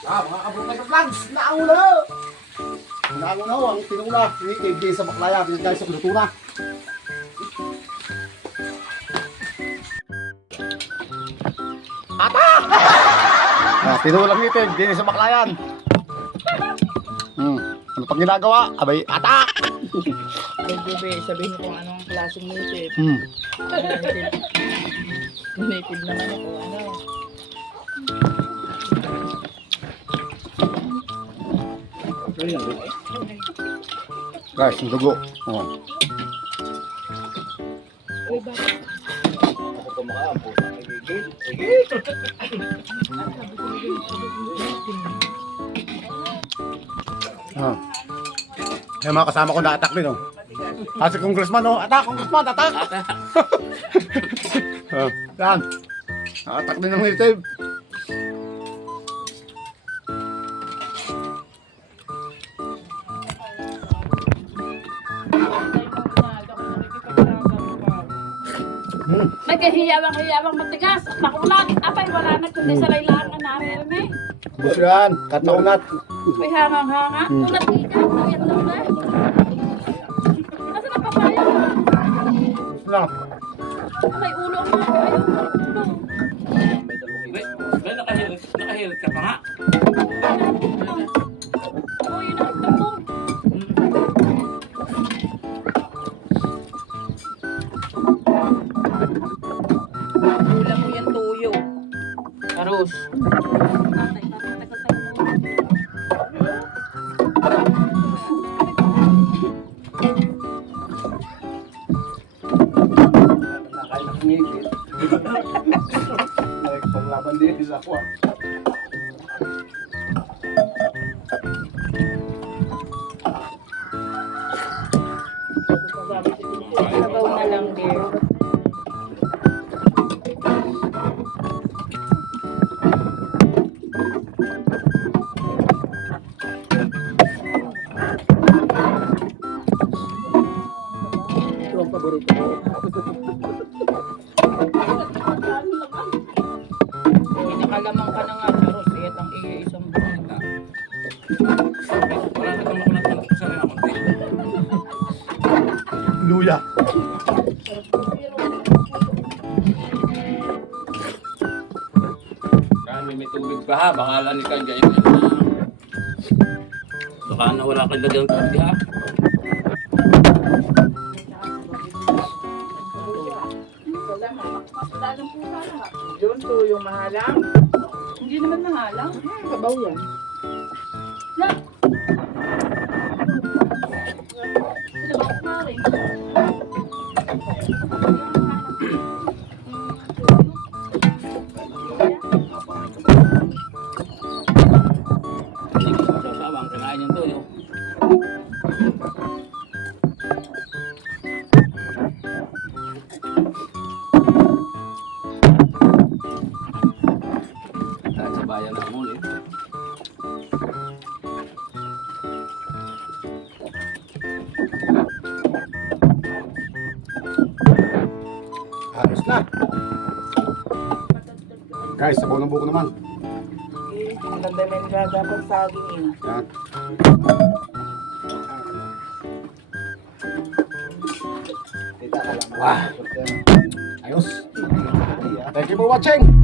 Ah, mga kabukay ng vlogs, nauna na! Nauna ho, ang tinuna, ni KJ sa Baklaya, pinagkaya sa luto na. Ata! ah, tinulang ni KJ sa Baklayan. Hmm, ano pang ginagawa? Abay, ata! Bebe, sabihin ko kung anong klaseng native. Hmm. Native naman ako, ano. Guys, yung dugo. Oh. Ah. Yung mga kasama ko na-attack din, oh. Ah, si Congressman, oh. Attack, Congressman, attack! ah, yan. Na-attack din ng native. Nagkahiyawang-hiyawang matigas at makulat. Apay, wala na kundi sa laylangan na rin eh. Bus yan. Kat na unat. May hangang-hanga. Hmm. Ulat ikaw, kuyat lang na. Nasa na papaya? Na. May ulo ang mga kayo. Ulo. May nakahirit, nakahirit ka pa nga. Kumigil. Paglaban din sa ako. ah. Sabaw na lang, dear. Ito ang paborito ko. Eh, nakalamang ka na nga, Charot. Iyat ang iyo isang bangka. Wala na kang makunat ng sa rin ako. Luya. Kami may tubig pa ha, bakala ni Kanya yun. Baka na wala kang lagang tubig ha. Yun, tuyo mahalang. Hindi naman nahalang. Sabaw yan. Na rin. Hindi Kahit sa bayan na muli. Ayos na. Guys, sabaw ng buko naman. Eh, ang ganda na yung dapat saging eh. Yan. Wah. Ayos. Thank you for watching.